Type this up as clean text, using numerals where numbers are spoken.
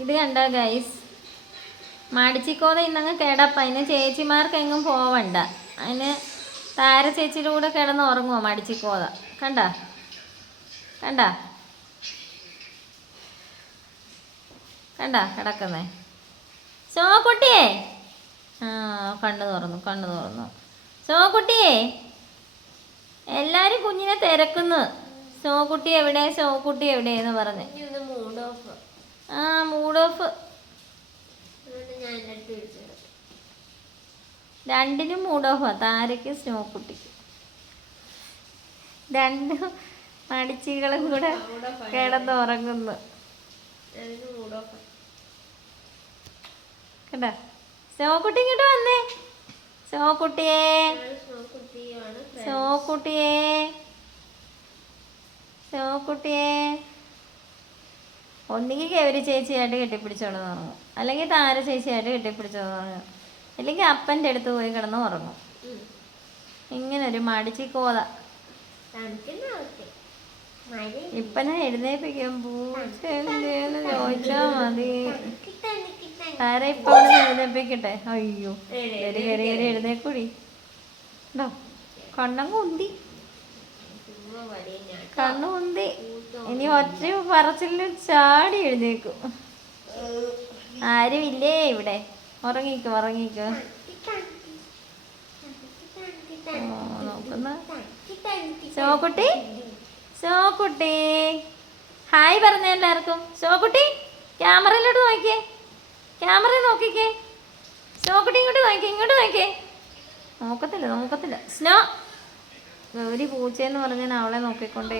ഇത് കണ്ടോ ഗൈസ്, മടിച്ചിക്കോത ഇന്നങ്ങ് കിടപ്പ. അതിന് ചേച്ചിമാർക്ക് എങ്ങും പോവണ്ട. അതിന് താര ചേച്ചിയുടെ കൂടെ കിടന്ന് ഉറങ്ങുമോ മടിച്ചിക്കോത. കണ്ട കണ്ട കണ്ട കിടക്കുന്നേ. സോക്കുട്ടിയേ, ആ കണ്ണു തുറന്നു. സോക്കുട്ടിയേ, എല്ലാരും കുഞ്ഞിനെ തിരക്കുന്നു. സോക്കുട്ടി എവിടെയെന്ന് പറഞ്ഞ്. ആ മൂഡ് ഓഫ്. രണ്ടിനും മൂഡ് ഓഫാ, താരയ്ക്കും സ്നോക്കുട്ടിക്കും. രണ്ടും മടിച്ചികളും കൂടെ കിടന്നുറങ്ങുന്നു. കണ്ട സ്നോക്കുട്ടി ഇങ്ങോട്ട് വന്നേ. സ്നോക്കുട്ടിയേ ഒന്നുകിൽ ഗൗരി ചേച്ചിയായിട്ട് കെട്ടിപ്പിടിച്ചോണ്ട് ഉറങ്ങും, അല്ലെങ്കിൽ താര ചേച്ചിയായിട്ട് കെട്ടിപ്പിടിച്ചോണ്ട് ഉറങ്ങും, അല്ലെങ്കിൽ അപ്പൻ്റെ അടുത്ത് പോയി കിടന്ന് ഉറങ്ങും. ഇങ്ങനൊരു മടിച്ചിക്കോത. ഇപ്പൊ ഞാൻ എഴുന്നേപ്പിക്കും. പൂച്ചെന്ന് ചോദിച്ചാ മതി. താര ഇപ്പൊ എഴുന്നേപ്പിക്കട്ടെ. അയ്യോ കയറി എഴുന്നേക്കൂടി. ഉണ്ടോ കണ്ണു കുന്തി. ഇനി ഒറ്റ പറച്ചില് ചാടി എഴുന്നേക്കും. ആരും ഇല്ലേ ഇവിടെ. ഉറങ്ങിക്കോ. നോക്കുന്ന സോക്കുട്ടി ഹായ് പറഞ്ഞ എല്ലാവർക്കും. സോക്കുട്ടി ക്യാമറയിലോട്ട് നോക്കിക്കേ. സോക്കുട്ടി ഇങ്ങോട്ട് നോക്കിക്കേ. നോക്കത്തില്ല. സ്നോ ഗൗരി പൂച്ചയെന്ന് പറഞ്ഞാൽ അവളെ നോക്കിക്കൊണ്ടേ.